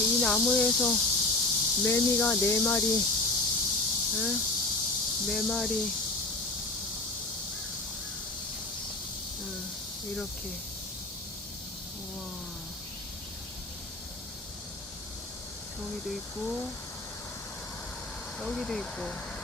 이 나무에서 매미가 4마리, 응? 4마리, 응, 이렇게. 우와. 저기도 있고, 여기도 있고.